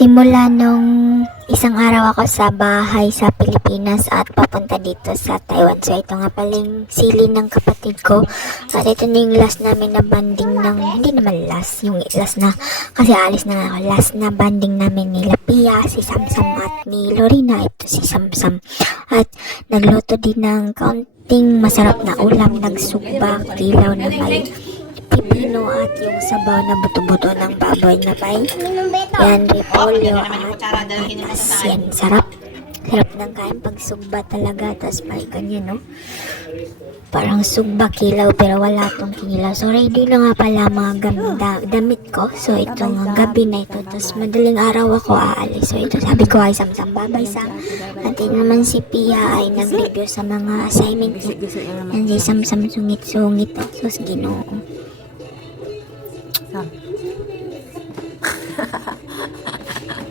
Simula nung isang araw ako sa bahay sa Pilipinas at papunta dito sa Taiwan. So ito nga paling sili ng kapatid ko. At ito na yung last namin na banding ng, hindi naman last, yung last na, kasi alis na nga ako, last na banding namin ni Lapia, si Samsam at ni Lorina, ito si Samsam. At nagluto din ng kaunting masarap na ulam, nagsugba, kilaw na may pipino at yung sabaw na buto-buto ng baboy na may yan, repolyo at patatas. Yan, sarap. Sarap ng kain pag sugba talaga. Tapos may ganyan, no? Parang sugba kilaw pero wala tong kinilaw. So, ready na nga pala mga damit ko. So, ito nga gabi na ito. Tapos madaling araw ako aalis. So, ito sabi ko ay Samsam babay sa. At naman si Pia ay nag-review sa mga assignment niya. Yan si Samsam sungit-sungit. Tapos ginoo.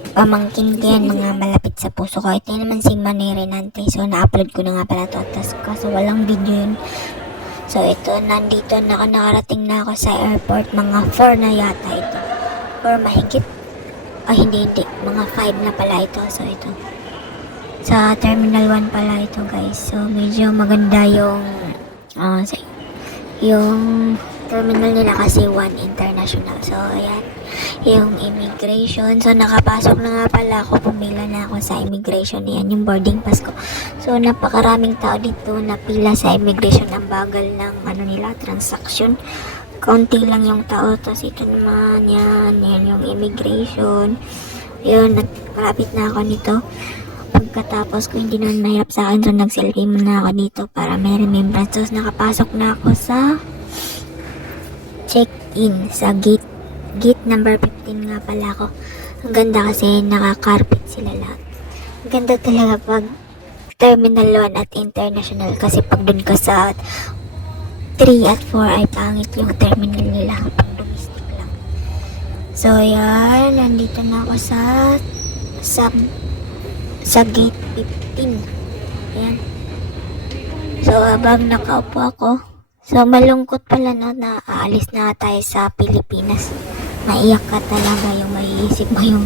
Pamangkin ko yan, mga malapit sa puso ko. Ito naman si Manny Renante. So, na-upload ko na nga pala to. Tapos kaso walang video yun. So, ito, nandito na ako. Nakarating na ako sa airport. Mga 4 na yata ito. 4 mahigit. Hindi. Mga 5 na pala ito. So, ito. Sa Terminal 1 pala ito, guys. So, medyo maganda yung terminal nila kasi 1 international. So, ayan. Yung immigration. So, nakapasok na nga pala ako. Pumila na ako sa immigration. Ayan yung boarding pass ko. So, napakaraming tao dito na pila sa immigration. Ang bagal ng transaction. Kaunti lang yung tao. Tapos ito naman, yan yung immigration. Yun, nagkalapit na ako nito. Pagkatapos ko, hindi naman mahirap sa akin. So, nag-selfie muna ako dito para may remembrance. Tapos, nakapasok na ako sa check-in sa gate number 15 nga pala ako. Ang ganda kasi naka-carpet sila lahat. Ang ganda talaga pag Terminal 1 at International kasi pag dun ka sa 3 at 4 ay pangit yung terminal nila pag domestic lang. So yan, nandito na ako sa gate 15. Ayan. So habang nakaupo ako, so malungkot pala na aalis na tayo sa Pilipinas. Maiyak ka talaga yung maiisip mo yung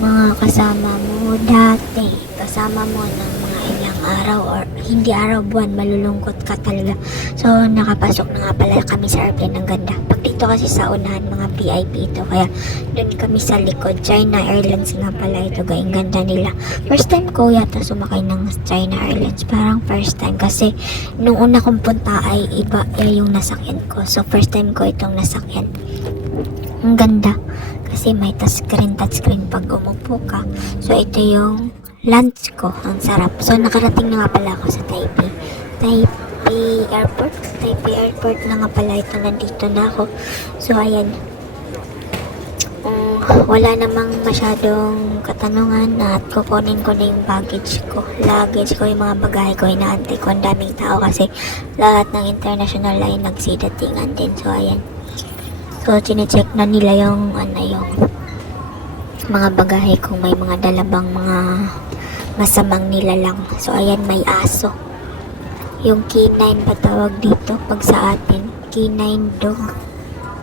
mga kasama mo dati. Kasama mo ng mga ilang araw or hindi araw, buwan, malulungkot ka talaga. So nakapasok na nga pala kami sa airplane, ng ganda. Pag dito kasi sa unahan, mga VIP ito. Kaya doon kami sa likod. China Airlines nga pala ito. Ang ganda nila. First time ko yata sumakay ng China Airlines. Parang first time kasi nung una kong punta ay iba yung nasakyan ko. So first time ko itong nasakyan. Ang ganda. Kasi may touchscreen pag umupo ka. So ito yung lunch ko. Ang sarap. So nakarating na nga pala ako sa Taipei Airport na nga pala ito. Nandito na ako. So ayan. Wala namang masyadong katanungan at kukunin ko na yung luggage ko, yung mga bagahe ko, inaantay ko. Ang daming tao kasi lahat ng international line nagsidatingan din. So ayan. So chinecheck na nila yung mga bagahe kung may mga dalabang mga masamang nilalang. So ayan, may aso. Yung K9 ba tawag dito pag sa atin? K9 dog.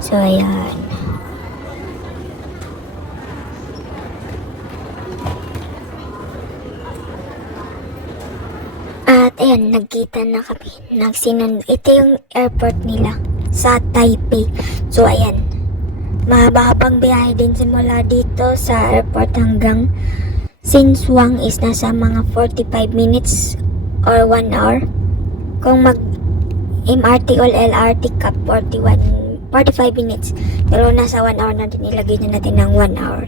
So ayan. At ayan, nagkita na kami. Nagsinundo. Ito yung airport nila sa Taipei. So ayan, mahaba pang biyahe din simula dito sa airport hanggang Sinswang is nasa mga 45 minutes or 1 hour. Kung mag MRT or LRT ka 45 minutes, pero nasa 1 hour na din, ilagay na natin ng 1 hour.